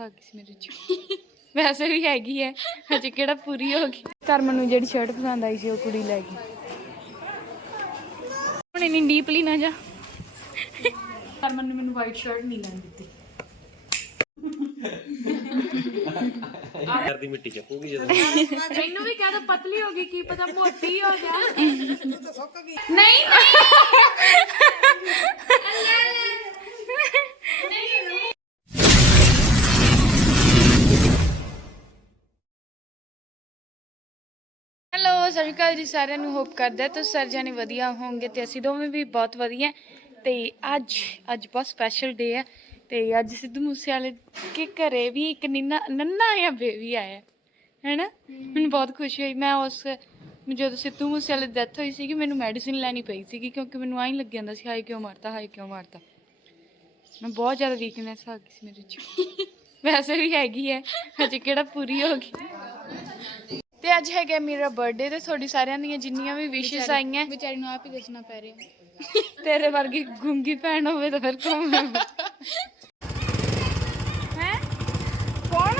ਆ ਗਈ ਸੀ ਮੇਰੇ ਚ। ਵੈਸੇ ਵੀ ਹੈਗੀ ਹੈ ਹਜੇ ਕਿਹੜਾ ਪੂਰੀ ਹੋ ਗਈ। ਕਰਮਨ ਨੂੰ ਜਿਹੜੀ ਸ਼ਰਟ ਪਸੰਦ ਆਈ ਸੀ ਉਹ ਕੁੜੀ ਲੈ ਗਈ। ਹੁਣ ਇੰਨੀ ਡੀਪਲੀ ਨਾ ਜਾ। ਕਰਮਨ ਨੇ ਮੈਨੂੰ ਵਾਈਟ ਸ਼ਰਟ ਨਹੀਂ ਲੈਣ ਦਿੱਤੀ। ਯਾਰ ਦੀ ਮਿੱਟੀ ਚੱਕੂਗੀ ਜਦੋਂ। ਮੈਨੂੰ ਵੀ ਕਹਦਾ ਪਤਲੀ ਹੋ ਗਈ ਕੀ ਪਤਾ ਮੋਟੀ ਹੋ ਗਿਆ। ਨਹੀਂ ਹੈਲੋ ਜੀ ਸਾਰਿਆਂ ਨੂੰ ਹੋਪ ਕਰਦਾ ਤੁਸੀਂ ਸਾਰੇ ਜਾਣੇ ਵਧੀਆ ਹੋਵੋਗੇ ਤੇ ਅਸੀਂ ਦੋਵੇਂ ਵੀ ਬਹੁਤ ਵਧੀਆ ਤੇ ਅੱਜ ਅੱਜ ਬਹੁਤ ਸਪੈਸ਼ਲ ਡੇ ਹੈ ਤੇ ਅੱਜ ਸਿੱਧੂ ਮੂਸੇਵਾਲੇ ਕੇ ਘਰੇ ਵੀ ਇੱਕ ਨਿੰਨਾ ਨੰਨਾ ਆ ਬੇਬੀ ਆਇਆ ਹੈਨਾ? ਮੈਨੂੰ ਬਹੁਤ ਖੁਸ਼ੀ ਹੋਈ। ਮੈਂ ਉਸ ਜਦੋਂ ਸਿੱਧੂ ਮੂਸੇਵਾਲੇ ਦੀ ਡੈਥ ਹੋਈ ਸੀਗੀ ਮੈਨੂੰ ਮੈਡੀਸਿਨ ਲੈਣੀ ਪਈ ਸੀਗੀ ਕਿਉਂਕਿ ਮੈਨੂੰ ਆਈ ਲੱਗ ਜਾਂਦਾ ਸੀ ਹਾਈ ਕਿਉਂ ਮਾਰਤਾ ਹਾਈ ਕਿਉਂ ਮਾਰਤਾ। ਮੈਂ ਬਹੁਤ ਜ਼ਿਆਦਾ ਵੀਕਨੈਸ ਆ ਗਈ ਸੀ ਮੇਰੇ ਚ ਵੈਸੇ ਵੀ ਹੈਗੀ ਹੈ ਹਜੇ ਕਿਹੜਾ ਪੂਰੀ ਹੋ ਗਈ। ਤੇ ਅੱਜ ਹੈਗਾ ਮੇਰਾ ਬਰਥਡੇ ਤੇ ਤੁਹਾਡੀ ਸਾਰਿਆਂ ਦੀਆਂ ਜਿੰਨੀਆਂ ਵੀ ਵਿਸ਼ੇਸ ਆਈਆਂ। ਵਿਚਾਰੀ ਨੂੰ ਆਪ ਹੀ ਦੱਸਣਾ ਪੈ ਰਿਹਾ। ਤੇਰੇ ਵਰਗੀ ਗੁੰਗੀ ਭੈਣ ਹੋਵੇ ਤਾਂ ਫਿਰ ਕੌਣ ਹੈ? ਕੌਣ?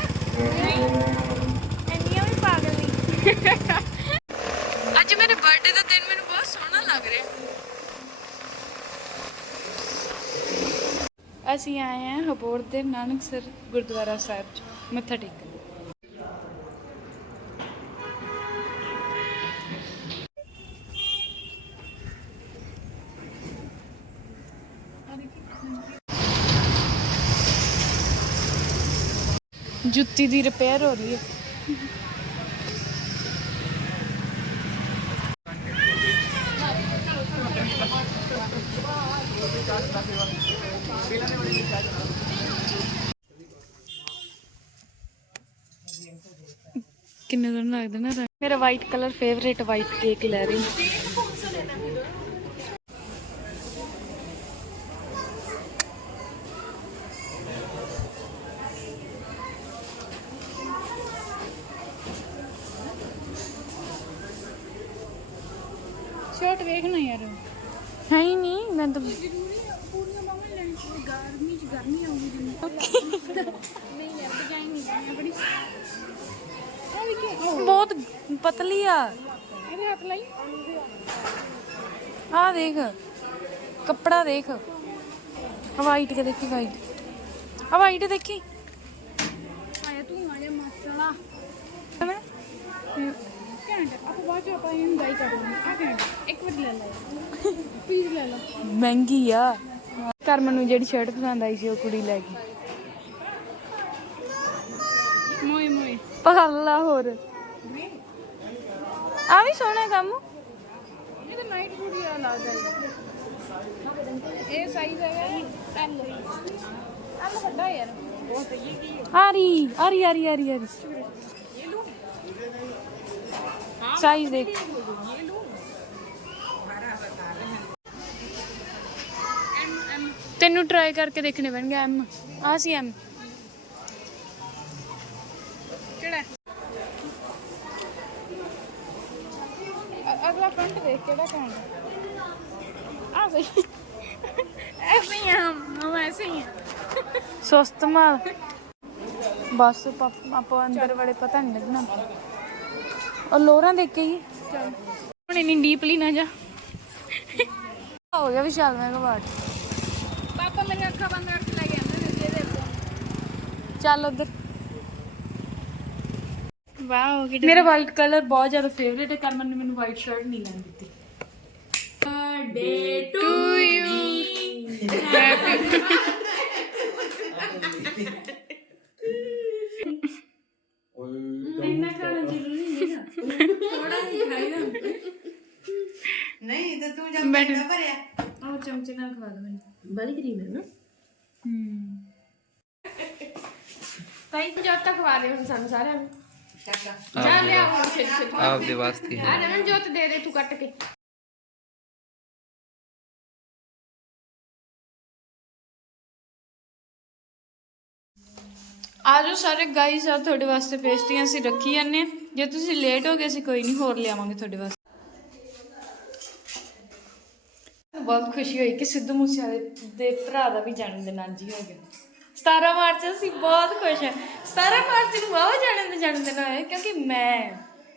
ਇੰਨੀਆਂ ਵੀ ਪਾਗਲ ਨਹੀਂ। ਅੱਜ ਮੇਰੇ ਬਰਥਡੇ ਦਾ ਦਿਨ ਮੈਨੂੰ ਬਹੁਤ ਸੋਹਣਾ ਲੱਗ ਰਿਹਾ। ਅਸੀਂ ਆਏ ਹਾਂ ਹਬੋਰ ਦੇ ਨਾਨਕਸਰ ਗੁਰਦੁਆਰਾ ਸਾਹਿਬ ਚ ਮੱਥਾ ਟੇਕਣ। ਜੁੱਤੀ ਦੀ ਰਿਪੇਅਰ ਹੋ ਰਹੀ ਹੈ। ਕਿੰਨੇ ਦਿਨ ਲੱਗਦੇ ਨਾ? ਮੇਰਾ white colour favourite white cake ਲੈ ਰਹੀ ਸ਼ਰਟ ਵੇਖਣਾ ਯਾਰ। ਹੈ ਹੀ ਨਹੀਂ ਮੈਂ ਤਾਂ ਪੂਰੀਆਂ ਬਾਹਾਂ ਲੈਣੀ ਗਰਮੀ ਚ ਗਰਮੀ ਆਉਂਦੀ ਨਹੀਂ ਯਾਰ ਡਿਜ਼ਾਈਨ ਨਹੀਂ ਬਣਿਆ ਬੜੀ ਵੀ ਕੀ ਬਹੁਤ ਪਤਲੀ ਆ। ਇਹਦੇ ਹੱਥ ਲਈ ਆ ਦੇਖ ਕੱਪੜਾ ਦੇਖ। ਵਾਈਟ ਕੇ ਦੇਖੀ ਵਾਈਟ ਆ ਵਾਈਟ ਦੇਖੀ। ਆਇਆ ਤੂੰ ਆ ਜਾ ਮਸਲਾ। ਹਨਾ? ਘੈਂਟ ਆਪਾਂ ਬਾਅਦ ਚ ਆਪਾਂ ਇਹਨੂੰ ਡਾਈ ਕਰ ਲਾਂਗੇ ਆ ਘੈਂਟ ਇੱਕ ਵਾਰ ਲੈ ਲੈ ਪਲੀਜ਼ ਲੈ ਲਓ। ਮਹਿੰਗੀ ਆ। ਕਰਮਨ ਨੂੰ ਜਿਹੜੀ ਸ਼ਰਟ ਪਸੰਦ ਆਈ ਸੀ ਉਹ ਕੁੜੀ ਲੈ ਗਈ। ਮੋਏ ਮੋਏ। ਪਹਲਾ ਹੋਰ। ਆ ਵੀ ਸੋਹਣਾ ਕੰਮ। ਇਹ ਤਾਂ ਨਾਈਟ ਸੂਟ ਹੀ ਆ ਲੱਗਦਾ ਯਾਰ ਇਹ ਸਾਈਜ਼ ਹੈਗਾ ਐਲ ਐਲ ਵੱਡਾ ਯਾਰ। ਬਹੁਤ ਇਹ ਕੀ ਆ ਰਹੀ ਆ ਰਹੀ ਆ ਰਹੀ ਆ ਤੈਨੂੰ ਟਰਾਈ ਕਰਕੇ ਦੇਖਣੇ ਪੈਣਗੇ ਐਮ ਆ ਸੀ ਐਮ ਕਿਹੜਾ? ਅਗਲਾ ਫਰੰਟ ਦੇਖ ਕਿਹੜਾ ਕੌਣ ਆ? ਸਹੀ। ਐਸੇ ਹੀ ਆ ਹਮ ਐਸੇ ਹੀ ਆ। ਸਸਤ ਮਾਲ। ਬਸ ਆਪਾਂ ਅੰਦਰ ਬੜੇ ਪਤਾ ਨਹੀਂ ਲੱਗਣਾ। ਉਹ ਲੋਰਾਂ ਦੇਖ ਕੇ ਹੀ। ਹੁਣ ਇੰਨੀ ਡੀਪਲੀ ਨਾ ਜਾ। ਹੋ ਗਿਆ ਵਿਸ਼ਾਲ ਮੈਂ ਕਬਾਟ ਪਾਪਾ ਮੇਰੇ ਅੱਖਾਂ ਬੰਦ ਕਰਕੇ ਲੈ ਆਂਦੇ ਨੇ ਜਿਹਦੇ ਕੋਲ ਚੱਲ ਉਧਰ। ਵਾਓ ਕਿ ਮੇਰਾ ਵਾਈਟ ਕਲਰ ਬਹੁਤ ਜ਼ਿਆਦਾ ਫੇਵਰੇਟ ਹੈ ਕਰਮਨ ਨੇ ਮੈਨੂੰ ਵਾਈਟ ਸ਼ਰਟ ਨਹੀਂ ਲੈਣ ਦਿੱਤੀ। ਬਰਥਡੇ ਟੂ ਯੂ ਇੰਨਾ ਖਾਣਾ ਜ਼ਰੂਰੀ ਨਹੀਂ ਨਾ ਥੋੜਾ ਹੀ ਖਾਈ ਨਾ ਨਹੀਂ ਤੇ ਤੂੰ ਜਦ ਪੈਂਦਾ ਭਰਿਆ। ਉਹ ਚਮਚੇ ਨਾਲ ਖਵਾ ਦੋ ਮੈਨੂੰ। ਬੜੀ ਕਰੀਮ ਹੈ ਨਾ। ਹੂੰ। ਤਾਈ ਜੋਤ ਤੱਕ ਖਵਾ ਦੇ ਹੁਣ ਸਾਨੂੰ ਸਾਰਿਆਂ ਨੂੰ। ਚੱਕਾ ਜਾ ਲਿਆ ਹੁਣ ਛੇਤੀ ਛੇਤੀ ਆਪਦੇ ਵਾਸਤੇ ਆ ਰਮਨ ਜੋਤ ਦੇ ਦੇ ਤੂੰ ਕੱਟ ਕੇ। ਆਜੋ ਸਾਰੇ ਗਾਈਸ ਆ ਤੁਹਾਡੇ ਵਾਸਤੇ ਪੇਸਟਰੀਆਂ ਅਸੀਂ ਰੱਖੀ ਜਾਂਦੇ ਹਾਂ। ਜੇ ਤੁਸੀਂ ਲੇਟ ਹੋ ਗਏ ਅਸੀਂ ਕੋਈ ਨਹੀਂ ਹੋਰ ਲਿਆਵਾਂਗੇ ਤੁਹਾਡੇ ਵਾਸਤੇ। ਬਹੁਤ ਖੁਸ਼ੀ ਹੋਈ ਕਿ ਸਿੱਧੂ ਮੂਸੇਵਾਲੇ ਦੇ ਭਰਾ ਦਾ ਵੀ ਜਨਮ ਦਿਨ ਅੱਜ ਹੀ ਹੋ ਗਿਆ। 17 ਮਾਰਚ ਅਸੀਂ ਬਹੁਤ ਖੁਸ਼ ਹਾਂ। 17 ਮਾਰਚ ਨੂੰ ਆਓ ਜਾਣੇ ਦਾ ਜਨਮ ਦਿਨ ਹੋਇਆ ਕਿਉਂਕਿ ਮੈਂ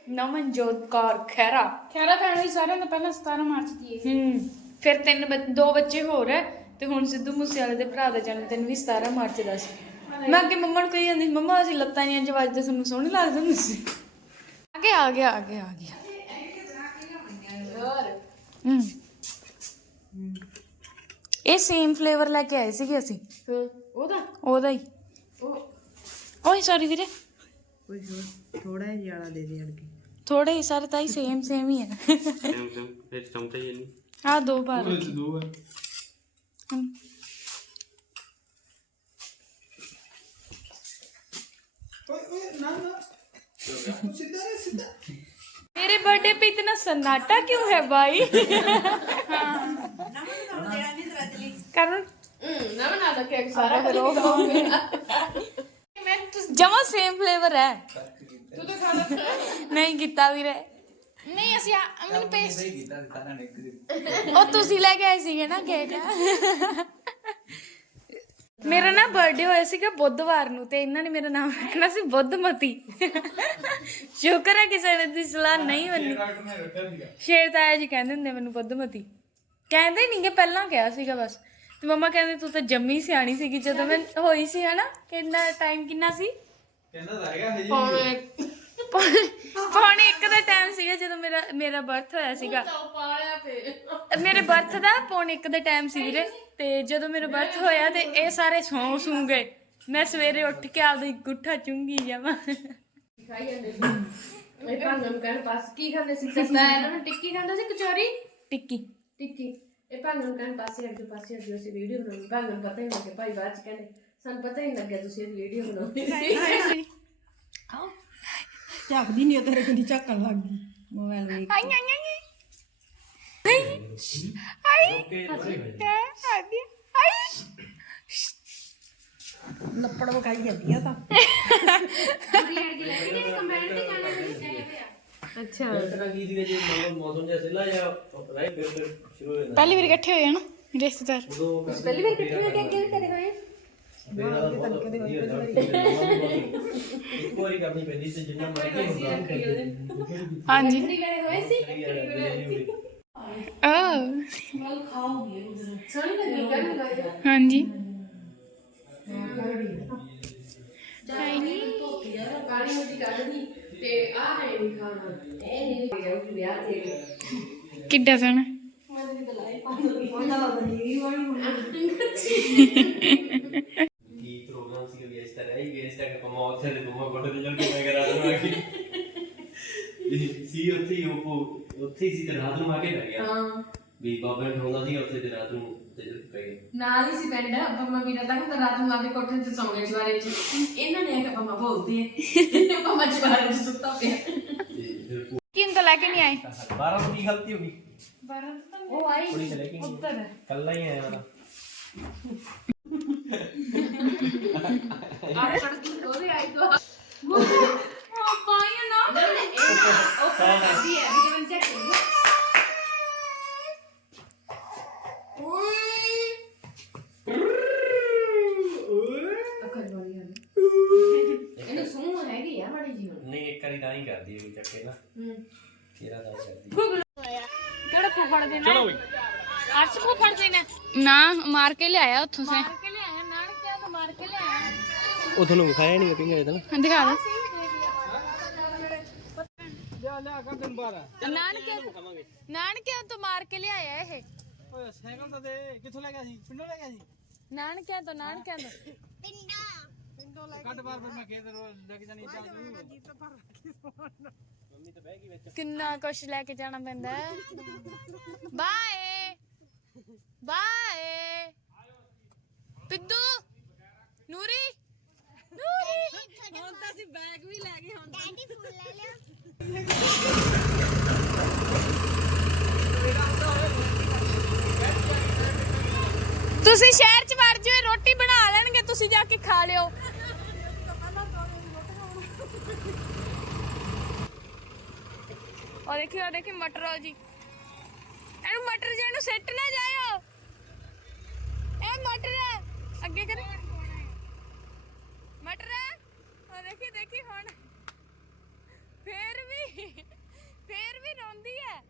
ਨਮਨਜੋਤ ਕੌਰ ਖਹਿਰਾ। ਖੈਰਾ ਫੈਮਿਲੀ ਸਾਰਿਆਂ ਦਾ ਪਹਿਲਾਂ 17 ਮਾਰਚ ਦੀ ਹੈ ਹੂੰ ਫਿਰ ਤਿੰਨ ਬੱਚ- ਦੋ ਬੱਚੇ ਹੋਰ ਹੈ ਤੇ ਹੁਣ ਸਿੱਧੂ ਮੂਸੇਵਾਲੇ ਦੇ ਭਰਾ ਦਾ ਜਨਮ ਦਿਨ ਵੀ 17 ਮਾਰਚ ਦਾ ਸੀ। ਮੈਂ ਅੱਗੇ ਮੰਮਾ ਨੂੰ ਕਹੀ ਜਾਂਦੀ ਮੰਮਾ ਅਸੀਂ ਲੱਤਾਂ ਨਹੀਂ ਅੱਜ ਵੱਜਦੇ ਤੁਹਾਨੂੰ ਸੋਹਣੇ ਲੱਗਦੇ ਹੁੰਦੇ ਸੀ। ਆ ਗਿਆ ਆ ਗਿਆ ਆ ਗਿਆ ਆ ਗਿਆ ਹੂੰ। ਇਹ ਸੇਮ ਫਲੇਵਰ ਲੈ ਕੇ ਆਏ ਸੀਗੇ ਅਸੀਂ ਉਹਦਾ ਉਹਦਾ ਹੀ ਉਹ ਓਏ ਸੌਰੀ ਵੀਰੇ ਕੋਈ ਥੋੜਾ ਜਿਹਾ ਵਾਲਾ ਦੇ ਦੇ ਅੜ ਕੇ ਥੋੜੇ ਹੀ ਸਾਰੇ ਤਾਂ ਹੀ ਸੇਮ ਸੇਮ ਹੀ ਹੈ ਸੇਮ ਸੇਮ ਇਹ ਚਮਚਾ ਹੀ ਨਹੀਂ ਆ ਦੋ ਬਾਰ ਦੋ ਹੈ मेरे बर्थडे पे इतना सन्नाटा क्यों है भाई ਕਾਰਨ? ਨਾ ਬਣਾ ਸਕਿਆ ਸਾਰਾ ਫਿਰ ਮੈਂ ਤੁਸੀਂ ਜਮਾ ਸੇਮ ਫਲੇਵਰ ਹੈ। ਤੂੰ ਤਾਂ ਖਾਣਾ ਨਹੀਂ ਕੀਤਾ ਵੀਰੇ। ਨਹੀਂ ਅਸੀਂ ਆ- ਮੈਨੂੰ ਪੇਸਟ ਨਹੀਂ ਕੀਤਾ ਸੀ ਸਾਰਾ ਨਿੱਕ ਉਹ ਤੁਸੀਂ ਲੈ ਕੇ ਆਏ ਸੀਗੇ ਨਾ ਕੇਕ ਮੇਰਾ ਨਾ ਬਰਥਡੇ ਹੋਇਆ ਸੀਗਾ ਬੁੱਧਵਾਰ ਨੂੰ ਤੇ ਇਹਨਾਂ ਨੇ ਮੇਰਾ ਨਾਮ ਰੱਖਣਾ ਸੀ ਬੁੱਧਮਤੀ। ਸ਼ੁਕਰ ਹੈ ਕਿਸੇ ਨੇ ਦੀ ਸਲਾਹ ਨਹੀਂ ਮੰਨੀ। ਸ਼ੇਰ ਤਾਇਆ ਜੀ ਕਹਿੰਦੇ ਹੁੰਦੇ ਮੈਨੂੰ ਬੁੱਧਮਤੀ। ਕਹਿੰਦੇ ਨਹੀਂਗੇ ਪਹਿਲਾਂ ਕਿਹਾ ਸੀਗਾ ਬਸ। ਤੇ ਮੰਮਾ ਕਹਿੰਦੇ ਤੂੰ ਤਾਂ ਜੰਮੀ ਸਿਆਣੀ ਸੀਗੀ ਜਦੋਂ ਮੈਂ ਹੋਈ ਸੀ ਹਨਾ? ਕਿੰਨਾ ਟਾਈਮ ਕਿੰਨਾ ਸੀ? ਕਹਿੰਦਾ ਤਾਂ ਹੈਗਾ ਹਜੇ ਪੌਣੇ ਇੱਕ ਦਾ ਟਾਈਮ ਸੀਗਾ ਜਦੋਂ ਮੇਰਾ ਮੇਰਾ ਬਰਥ ਹੋਇਆ ਸੀਗਾ। ਪਾਲਿਆ ਮੇਰੇ ਬਰਥ ਦਾ ਪੌਣੇ ਇੱਕ ਦਾ ਟਾਈਮ ਸੀ ਵੀਰੇ। ਤੇ ਜਦੋਂ ਮੇਰਾ ਬਰਥ ਹੋਇਆ ਤੇ ਇਹ ਸਾਰੇ ਸੌਂ ਸੂ ਗਏ। ਮੈਂ ਸਵੇਰੇ ਉੱਠ ਕੇ ਆਪਦਾ ਗੁੱਠਾ ਚੁੰਗੀ ਜਾਵਾਂ। ਖਾਈ ਜਾਂਦੇ ਸੀ ਭਾਂਗਮ ਕਹਿਣ ਪਾਸ ਕੀ ਖਾਂਦੇ ਸੀ? ਦੱਸਦਾ ਇਹਨਾਂ ਨੂੰ ਟਿੱਕੀ ਖਾਂਦਾ ਸੀ ਕਚੌਰੀ? ਟਿੱਕੀ। ਟਿੱਕੀ। ਇਹ ਭਾਂਗਮ ਕਹਿਣ ਪਾਸੇ ਅੱਗੇ ਪਾਸੇ ਅੱਗੇ ਅਸੀਂ ਵੀਡੀਓ ਬਣਾਉਣੀ ਭਾਂਗਮ ਪਤਾ ਹੀ ਲੱਗਿਆ ਭਾਈ ਬਾਅਦ ਚ ਕਹਿੰਦੇ ਸਾਨੂੰ ਪਤਾ ਹੀ ਨਹੀਂ ਲੱਗਿਆ ਤੁਸੀਂ ਇਹ ਵੀਡੀਓ ਬਣਾਉਣੀ ਸੀ ਝਾਕਦੀ ਨਹੀਂ ਉਹ ਤੇਰੇ ਕਿੰਨੀ ਝਾਕਣ ਲੱਗ ਗਈ ਮੋਬਾਈਲ ਵੇਖ ਆਈ ਆਈ ਆਈ ਆਈ ਆਈ ਆਈ ਲੱਪੜ ਵਕਾਈ ਜਾਂਦੀ ਆ ਤਾਂ ਅੱਛਾ। ਤਰ੍ਹਾਂ ਕੀ ਸੀਗਾ ਜੇ ਮਤਲਬ ਮੌਸਮ ਜਿਹਾ ਸਿੱਲਾ ਜਾਂ ਰਾਈਟ ਫਿਰ ਫਿਰ ਸ਼ੁਰੂ ਹੋ ਜਾਂਦਾ। ਪਹਿਲੀ ਵਾਰ ਇਕੱਠੇ ਹੋਏ ਹਨ ਰਿਸ਼ਤੇਦਾਰ। ਪਹਿਲੀ ਵਾਰ ਇਕੱਠੇ ਹੋ ਕੇ ਅੱਗੇ ਵੀ ਕਦੇ ਹੋਏ? ਮੇਰਾ ਤਾਂ ਬਹੁਤ ਵਧੀਆ था। ਇੱਕ ਵਾਰੀ ਕਰਨੀ ਪੈਂਦੀ ਸੀ ਜਿੰਨਾ ਮਰਜ਼ੀ ਹੁੰਦਾ। ਹਾਂਜੀ। ਕਿਹੜੀ ਗਏ ਹੋਏ ਸੀ? ਆ ਸੋਹਣੀ ਲੱਗੀ ਕਰਨ ਲੱਗਾ ਹਾਂਜੀ। ਕਾਲੀ ਤੇ ਆ ਹੈ ਨਹੀਂ ਖਾਣਾ। ਕਿੱਡਾ ਸੋਹਣਾ। ਕੀ ਪ੍ਰੋਗਰਾਮ ਸੀ ਵੀ ਇਸ ਤਰ੍ਹਾਂ ਹੀ ਗੈਸਟ ਆ ਕੇ ਪਮਾ ਉੱਥੇ ਦੇ ਪਮਾ ਕੋਟ ਦੇ ਜਲ ਕੇ ਮੈਂ ਕਰਾ ਦੂੰਗਾ ਕਿ। ਸੀ ਉੱਥੇ ਹੀ ਉਹ ਉੱਥੇ ਹੀ ਸੀ ਤੇ ਰਾਤ ਨੂੰ ਆ ਕੇ ਬਹਿ ਗਿਆ। ਹਾਂ। ਵੀ ਬਾਬਾ ਨੇ ਠਾਉਂਦਾ ਸੀ ਉੱਥੇ ਤੇ ਰਾਤ ਨੂੰ ਤੇ ਪੈ ਗਏ। ਨਾਲ ਹੀ ਸੀ ਪਿੰਡ ਪੰਮਾ ਵੀਰਾ ਤੱਕ ਤਾਂ ਰਾਤ ਨੂੰ ਆ ਕੇ ਕੋਠੇ ਤੇ ਸੌਂ ਗਏ ਚਵਾਰੇ 'ਚ। ਇਹਨਾਂ ਨੇ ਆ ਕੇ ਪੰਮਾ ਬੋਲਦੀ ਹੈ ਪੰਮਾ ਚਵਾਰੇ 'ਚ ਸੁੱਤਾ ਪਿਆ। ਤੇ ਫਿਰ ਲੈ ਕੇ ਨਹੀਂ ਆਏ? 12 ਵਜੇ ਦੀ ਗਲਤੀ ਹੋ ਗਈ। ਆਈ ਆਈ ਤੋਂ। ਨਾ ਹੈ ਵੀ ਜਨ ਚੈੱਕ ਅਕਲ ਵਾਲੀ ਹੈ ਇਹਨੂੰ ਸੂਹ ਹੈਗੀ ਆ ਬੜੀ ਜੀ ਨਹੀਂ ਇੱਕ ਵਾਰੀ ਤਾਂ ਹੀ ਕਰਦੀ ਹੈ ਚੱਕੇ ਨਾ। ਹੂੰ। ਤੇਰਾ ਹੀ ਕਰਦੀ ਕਿਹੜਾ ਫੁੱਫੜ ਦੇਣਾ ਚਲੋ ਬਈ। ਅਰਸ਼ ਫੁੱਫੜ ਦੇਣਾ ਨਾ ਮਾਰ ਕੇ ਲਿਆਇਆ ਉੱਥੋਂ ਸੇ। ਮਾਰ ਕੇ ਲਿਆਇਆ ਨਾਨਕਿਆਂ ਤੋਂ ਮਾਰ ਕੇ ਲਿਆਇਆ। ਉਹ ਤੁਹਾਨੂੰ ਵਿਖਾਇਆ ਨਹੀਂ ਕਿੰਨੇ ਦਿਨ ਦਿਖਾ ਦੇ। ਨਾਨਕਿਆਂ ਨਾਨਕਿਆਂ ਤੋਂ ਮਾਰ ਕੇ ਲਿਆਇਆ ਇਹ। ਓਏ ਸਾਈਕਲ ਤਾਂ ਦੇ। ਕਿੱਥੋਂ ਲੈ ਗਿਆ ਸੀ? ਪਿੰਡੋਂ ਲੈ ਗਿਆ ਸੀ? ਨਾਨਕਿਆਂ ਤੋਂ ਨਾਨਕਿਆਂ ਤੋਂ। ਕੱਢ ਬਾਰ ਫਿਰ ਮੈਂ ਖੇਤ ਰੋ ਲੈ ਕੇ ਜਾਣੀ ਚੱਲ ਤੂੰ ਕਿੰਨਾ ਕੁਛ ਲੈ ਕੇ ਜਾਣਾ ਪੈਂਦਾ ਹੈ। ਬਾਏ। ਬਾਏ। ਪਿੱਦੂ ਨੂਰੀ। ਨੂਰੀ। ਹੁਣ ਤਾਂ ਅਸੀਂ ਬੈਗ ਵੀ ਲੈ ਗਏ ਹੁਣ ਡੈਡੀ ਫੁੱਲ ਲੈ ਲਿਆ। ਤੁਸੀਂ ਸ਼ਹਿਰ ਚ ਵੜ ਜਿਓ ਰੋਟੀ ਬਣਾ ਲੈਣਗੇ, ਤੁਸੀਂ ਜਾ ਕੇ ਖਾ ਲਿਓ। ਉਹ ਦੇਖਿਓ ਉਹ ਦੇਖੀ ਮਟਰੋ ਜੀ। ਇਹਨੂੰ ਮਟਰ ਜੀ ਨੂੰ ਸਿੱਟ ਨਾ ਜਾਇਓ। ਇਹ ਮਟਰ ਹੈ ਅੱਗੇ ਕਰ। ਉਹ ਦੇਖੀ ਦੇਖੀ ਹੁਣ। ਫੇਰ ਵੀ ਫੇਰ ਵੀ ਰੋਂਦੀ ਹੈ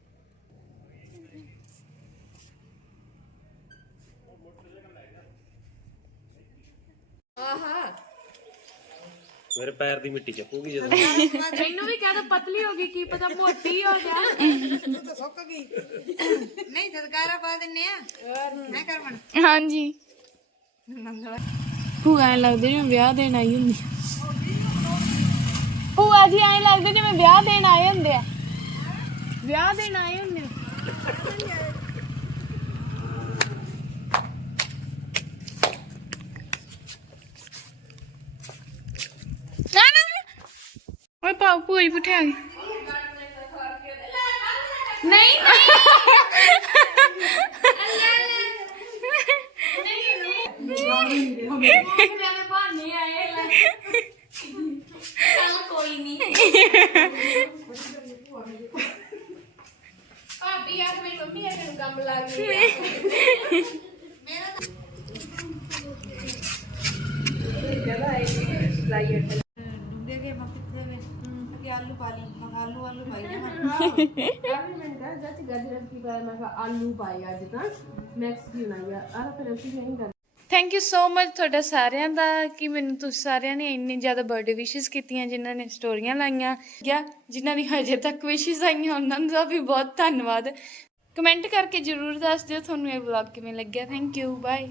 ਮੇਰੇ ਪੈਰ ਦੀ ਮਿੱਟੀ ਚੱਕੂਗੀ ਜਦੋਂ। ਮੈਨੂੰ ਵੀ ਕਹਦਾ ਪਤਲੀ ਹੋ ਗਈ ਕੀ ਪਤਾ ਮੋਟੀ ਹੋ ਗਿਆ ਨਹੀਂ ਸਦਕਾਰਾ ਪਾ ਦਿੰਨੇ ਆ। ਮੈਂ ਕਰਵਣ ਹਾਂਜੀ। ਭੂਆ ਐਂ ਲੱਗਦੇ ਜਿਵੇਂ ਵਿਆਹ ਦੇਣ ਆਈ ਹੁੰਦੀ ਭੂਆ ਜੀ ਐਂ ਲੱਗਦੇ ਜਿਵੇਂ ਵਿਆਹ ਦੇਣ ਆਏ ਹੁੰਦੇ ਆ। ਵਿਆਹ ਦੇਣ ਆਏ ਹੁੰਦੇ ਆ ਨਾ ਨਾ ਨਾ। ਓਏ ਪਾਉ ਭੂਆ ਜੀ ਪੁੱਠੇ ਆ ਗਈ ਨਹੀਂ ਭਾਬੀ ਯਾਰ ਮੇਰੀ ਮੰਮੀ ਆ ਮੈਨੂੰ ਕੰਮ ਲੱਗ ਗਈ ਡੁੱਬੇ ਗਏ ਮੈਂ ਕਿੱਥੇ ਵੇ ਕਿ ਆਲੂ ਪਾ ਲਈ। ਮੈਂ ਕਿਹਾ ਆਲੂ ਆਲੂ ਪਾਈ ਜਾ ਮੈਂ ਥੈਂਕ ਯੂ ਸੋ ਮਚ ਤੁਹਾਡਾ ਸਾਰਿਆਂ ਦਾ ਕਿ ਮੈਨੂੰ ਤੁਸੀਂ ਸਾਰਿਆਂ ਨੇ ਇੰਨੀ ਜ਼ਿਆਦਾ ਬਰਥਡੇ ਵਿਸ਼ੇਸ ਕੀਤੀਆਂ ਜਿਨ੍ਹਾਂ ਨੇ ਸਟੋਰੀਆਂ ਲਾਈਆਂ। ਜਾਂ ਜਿਨ੍ਹਾਂ ਦੀ ਹਜੇ ਤੱਕ ਵਿਸ਼ੇਸ ਆਈਆਂ ਉਹਨਾਂ ਦਾ ਵੀ ਬਹੁਤ ਧੰਨਵਾਦ। ਕਮੈਂਟ ਕਰਕੇ ਜਰੂਰ ਦੱਸ ਦਿਓ ਤੁਹਾਨੂੰ ਇਹ ਵਲੌਗ ਕਿਵੇਂ ਲੱਗਿਆ। Thank you bye